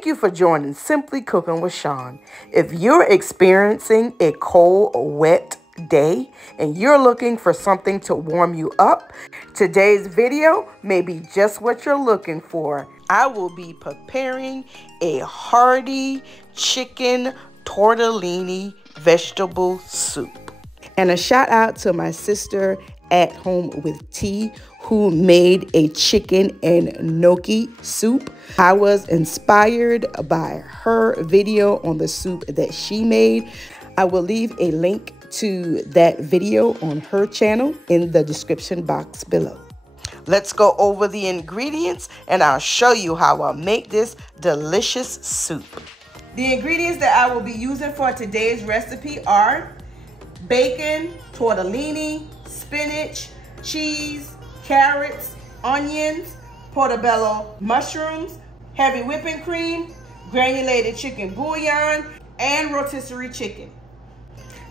Thank you for joining Simply Cooking with Shawn. If you're experiencing a cold or wet day and you're looking for something to warm you up, today's video may be just what you're looking for. I will be preparing a hearty chicken tortellini vegetable soup. And a shout out to my sister at Home with Tea, who made a chicken and gnocchi soup. I was inspired by her video on the soup that she made. I will leave a link to that video on her channel in the description box below. Let's go over the ingredients and I'll show you how I'll make this delicious soup. The ingredients that I will be using for today's recipe are bacon, tortellini, spinach, cheese, carrots, onions, portobello mushrooms, heavy whipping cream, granulated chicken bouillon, and rotisserie chicken.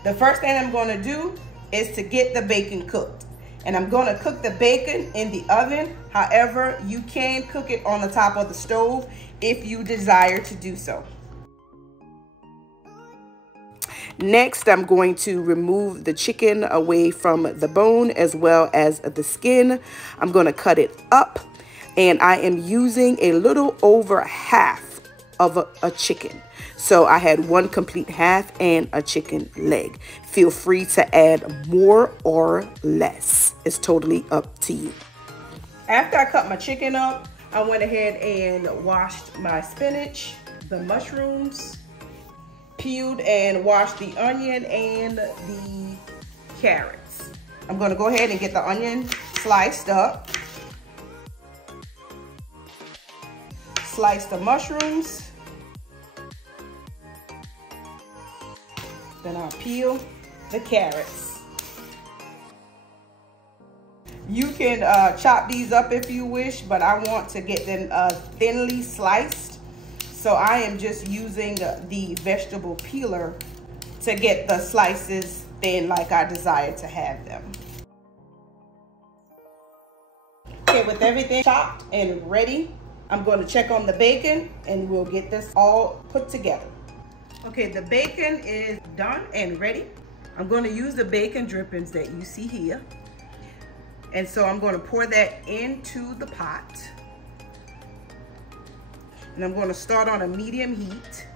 The first thing I'm going to do is to get the bacon cooked. And I'm going to cook the bacon in the oven. However, you can cook it on the top of the stove if you desire to do so. Next, I'm going to remove the chicken away from the bone as well as the skin. I'm going to cut it up, and I am using a little over half of a chicken. So I had one complete half and a chicken leg. Feel free to add more or less. It's totally up to you. After I cut my chicken up, I went ahead and washed my spinach, the mushrooms, peeled and washed the onion and the carrots. I'm going to go ahead and get the onion sliced up. Slice the mushrooms. Then I'll peel the carrots. You can chop these up if you wish, but I want to get them thinly sliced. So I am just using the vegetable peeler to get the slices thin like I desire to have them. Okay, with everything chopped and ready, I'm going to check on the bacon and we'll get this all put together. Okay, the bacon is done and ready. I'm going to use the bacon drippings that you see here. And so I'm going to pour that into the pot. And I'm going to start on a medium heat.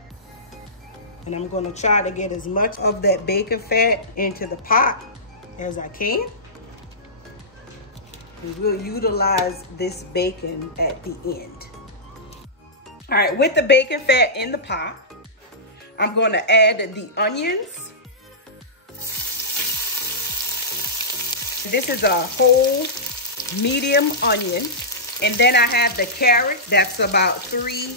And I'm going to try to get as much of that bacon fat into the pot as I can. And we'll utilize this bacon at the end. All right, with the bacon fat in the pot, I'm going to add the onions. This is a whole medium onion. And then I have the carrot. That's about 3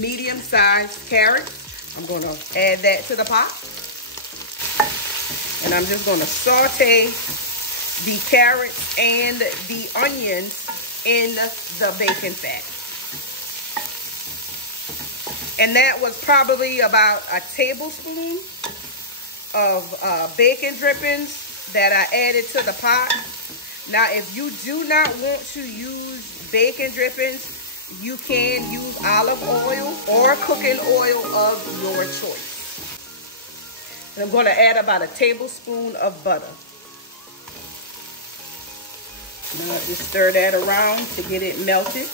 medium-sized carrots. I'm going to add that to the pot. And I'm just going to saute the carrots and the onions in the bacon fat. And that was probably about a tablespoon of bacon drippings that I added to the pot. Now, if you do not want to use bacon drippings, you can use olive oil or cooking oil of your choice. And I'm going to add about a tablespoon of butter. Now, just stir that around to get it melted.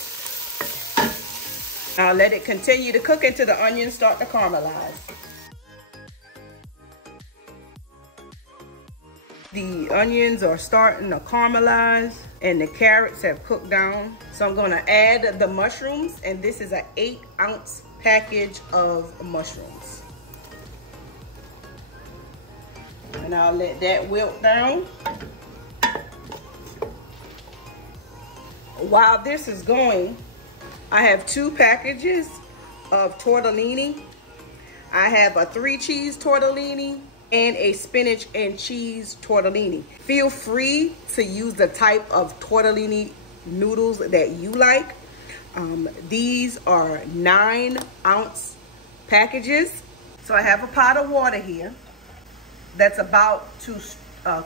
I'll let it continue to cook until the onions start to caramelize. The onions are starting to caramelize and the carrots have cooked down. So I'm going to add the mushrooms, and this is an 8-ounce package of mushrooms. And I'll let that wilt down. While this is going, I have 2 packages of tortellini. I have a 3-cheese tortellini and a spinach and cheese tortellini. Feel free to use the type of tortellini noodles that you like. These are 9-ounce packages. So I have a pot of water here that's about to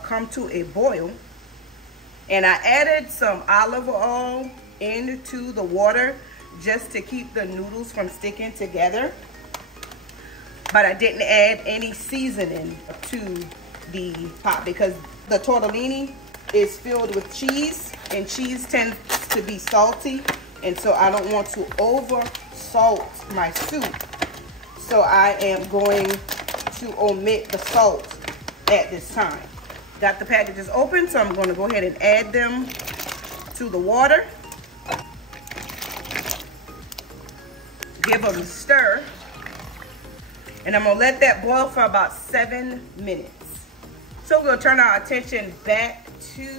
come to a boil. And I added some olive oil into the water just to keep the noodles from sticking together. But I didn't add any seasoning to the pot because the tortellini is filled with cheese, and cheese tends to be salty, and so I don't want to over salt my soup. So I am going to omit the salt at this time. Got the packages open, so I'm going to go ahead and add them to the water. Give them a stir. And I'm going to let that boil for about 7 minutes. So we're going to turn our attention back to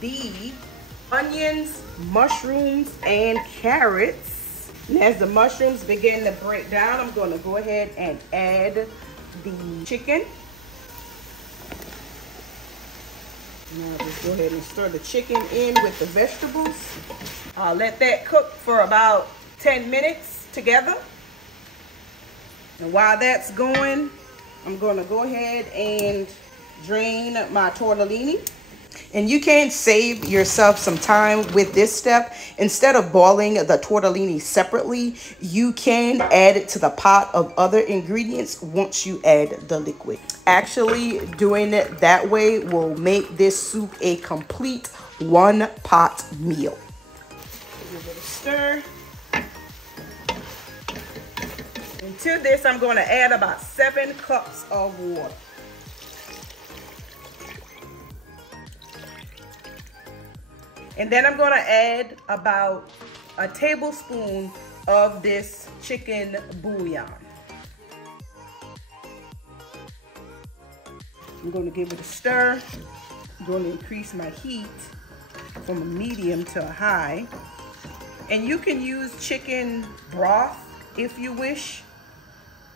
the onions, mushrooms, and carrots. And as the mushrooms begin to break down, I'm going to go ahead and add the chicken. Now just go ahead and stir the chicken in with the vegetables. I'll let that cook for about 10 minutes together. And while that's going, I'm going to go ahead and drain my tortellini. And you can save yourself some time with this step. Instead of boiling the tortellini separately, you can add it to the pot of other ingredients once you add the liquid. Actually, doing it that way will make this soup a complete one-pot meal. Give it a stir. And to this, I'm going to add about 7 cups of water. And then I'm going to add about a tablespoon of this chicken bouillon. I'm going to give it a stir. I'm going to increase my heat from a medium to a high. And you can use chicken broth if you wish.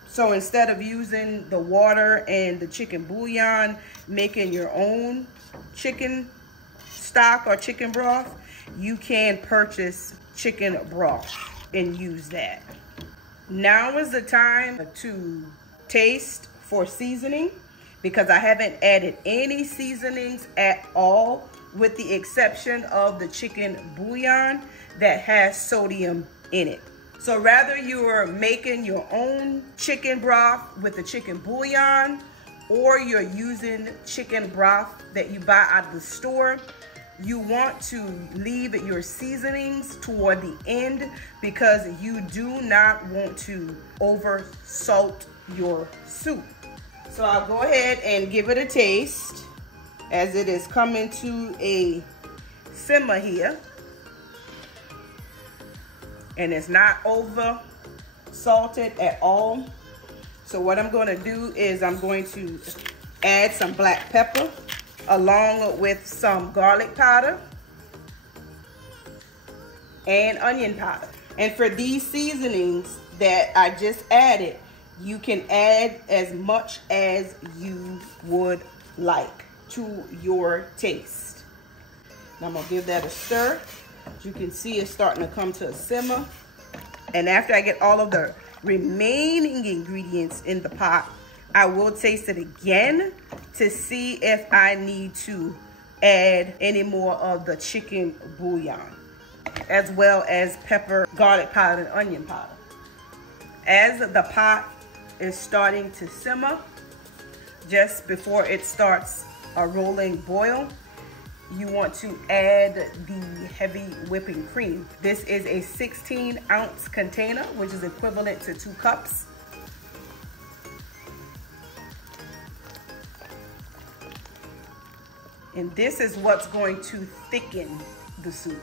So instead of using the water and the chicken bouillon, making your own chicken stock or chicken broth, you can purchase chicken broth and use that. Now is the time to taste for seasoning, because I haven't added any seasonings at all, with the exception of the chicken bouillon that has sodium in it. So rather you're making your own chicken broth with the chicken bouillon, or you're using chicken broth that you buy out of the store, you want to leave your seasonings toward the end, because you do not want to over salt your soup. So I'll go ahead and give it a taste as it is coming to a simmer here. And it's not over salted at all. So what I'm going to do is I'm going to add some black pepper along with some garlic powder and onion powder. And for these seasonings that I just added, you can add as much as you would like to your taste. Now I'm gonna give that a stir. As you can see, it's starting to come to a simmer. And after I get all of the remaining ingredients in the pot, I will taste it again to see if I need to add any more of the chicken bouillon, as well as pepper, garlic powder, and onion powder. As the pot is starting to simmer, just before it starts a rolling boil, you want to add the heavy whipping cream. This is a 16-ounce container, which is equivalent to 2 cups. And this is what's going to thicken the soup.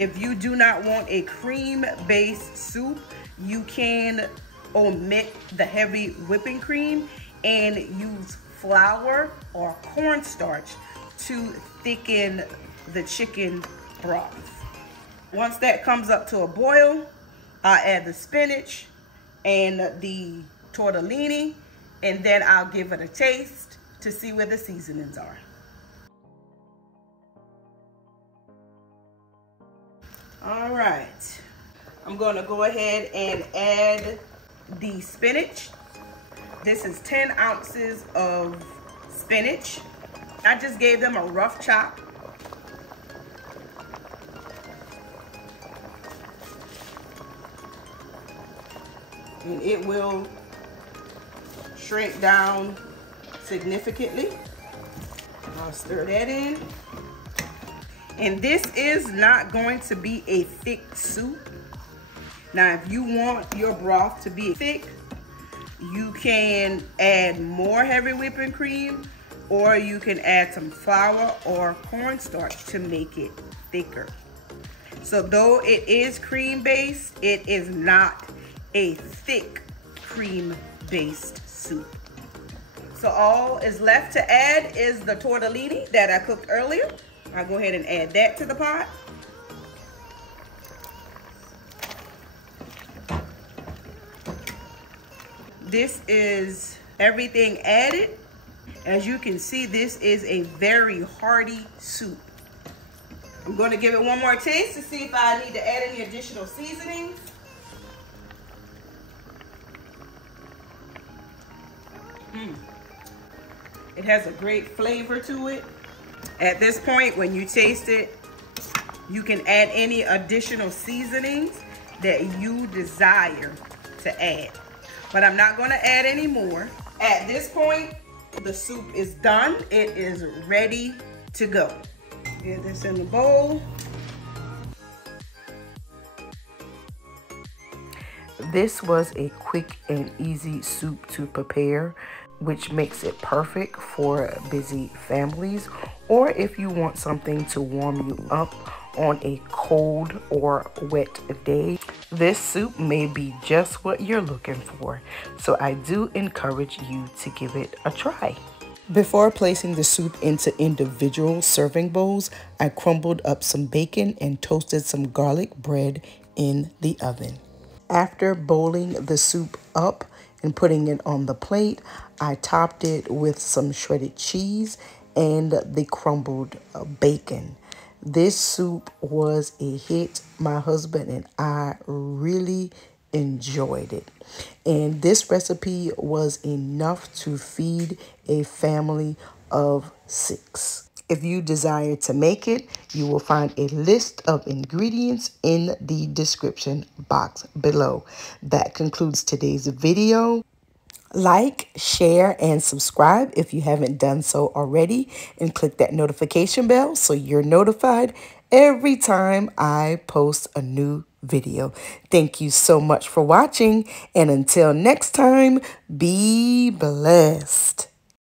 If you do not want a cream-based soup, you can omit the heavy whipping cream and use flour or cornstarch to thicken the chicken broth. Once that comes up to a boil, I'll add the spinach and the tortellini, and then I'll give it a taste to see where the seasonings are. All right, I'm gonna go ahead and add the spinach. This is 10 ounces of spinach. I just gave them a rough chop. and it will shrink down significantly. I'll stir that in. And this is not going to be a thick soup. Now, if you want your broth to be thick, you can add more heavy whipping cream, or you can add some flour or cornstarch to make it thicker. So though it is cream-based, it is not a thick cream-based soup. So all is left to add is the tortellini that I cooked earlier. I'll go ahead and add that to the pot. This is everything added. As you can see, this is a very hearty soup. I'm going to give it one more taste to see if I need to add any additional seasonings. It has a great flavor to it. At this point, when you taste it, you can add any additional seasonings that you desire to add. But I'm not going to add any more. At this point, the soup is done. It is ready to go. Get this in the bowl. This was a quick and easy soup to prepare, which makes it perfect for busy families, or if you want something to warm you up on a cold or wet day. This soup may be just what you're looking for, so I do encourage you to give it a try. Before placing the soup into individual serving bowls, I crumbled up some bacon and toasted some garlic bread in the oven. After bowling the soup up and putting it on the plate, I topped it with some shredded cheese and the crumbled bacon. This soup was a hit. My husband and I really enjoyed it. And this recipe was enough to feed a family of 6. If you desire to make it, you will find a list of ingredients in the description box below. That concludes today's video. Like, share, and subscribe if you haven't done so already, and click that notification bell so you're notified every time I post a new video. Thank you so much for watching, and until next time, be blessed.